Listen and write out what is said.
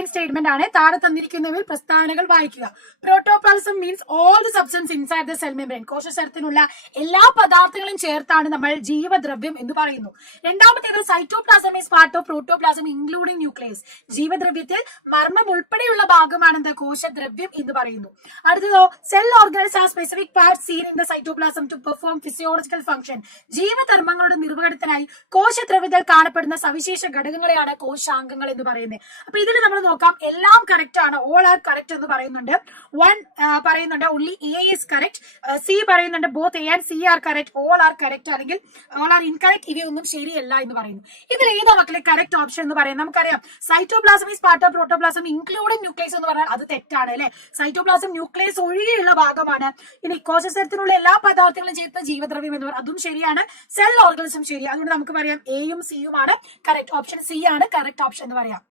ഫുള്ളൈൻ statement ആണ്. താഴെ തന്നിരിക്കുന്നവയിൽ പ്രസ്താവനകൾ വായിക്കുക. Protoplasm means all the substance inside the cell membrane. കോശസ്തരത്തിനുള്ള എല്ലാ പദാർത്ഥങ്ങളും ചേർത്താണ് നമ്മൾ ജീവദ്രവ്യം എന്ന് പറയുന്നു. രണ്ടാമത്തേത് cytoplasm is part of protoplasm including nucleus. ജീവദ്രവ്യത്തിൽ മർമ്മം ഉൾപ്പെടെയുള്ള ഭാഗമാണ് എന്താ കോശദ്രവ്യം എന്ന് പറയുന്നു. അടുത്തതോ cell organs are specific parts seen in the cytoplasm to perform physiological function. ജീവധർമ്മങ്ങളുടെ നിർവഹണത്തിനായി കോശദ്രവ്യത്തിൽ കാണപ്പെടുന്ന സവിശേഷ ഘടകങ്ങളെയാണ് കോശാംഗങ്ങൾ എന്ന് പറയുന്നത്. അപ്പൊ ഇതിൽ നമ്മൾ നോക്കാം, എല്ലാം കറക്റ്റ് ആണ്, ഓൾ ആർ കറക്റ്റ് എന്ന് പറയുന്നുണ്ട്. 1 പറയുന്നുണ്ട് only A is correct. C പറയുന്നുണ്ട് both A and C are correct, all are correct അല്ലെങ്കിൽ ഓൾ ആർ ഇൻകറക്റ്റ്, ഇവയൊന്നും ശരിയല്ല എന്ന് പറയുന്നു. ഇതിൽ ഏതാ മക്കളെ കറക്റ്റ് ഓപ്ഷൻ എന്ന് പറയുന്നത്? നമുക്കറിയാം cytoplasm is part of protoplasm including nucleus എന്ന് പറഞ്ഞാൽ അത് തെറ്റാണ് അല്ലെ. സൈറ്റോപ്ലാസം ന്യൂക്ലിയസ് ഒഴികെയുള്ള ഭാഗമാണ്. ഇനി കോശസ്തരത്തിനുള്ള എല്ലാ പദാർത്ഥങ്ങളും ചേർത്ത ജീവദ്രവ്യം എന്ന് പറയുന്നത് അതും ശരിയാണ്. സെൽ ഓർഗൻസും ശരി. അതുകൊണ്ട് നമുക്ക് പറയാം എയും സിയുമാണ് കറക്റ്റ്. ഓപ്ഷൻ സി ആണ് കറക്റ്റ് ഓപ്ഷൻ എന്ന് പറയാം.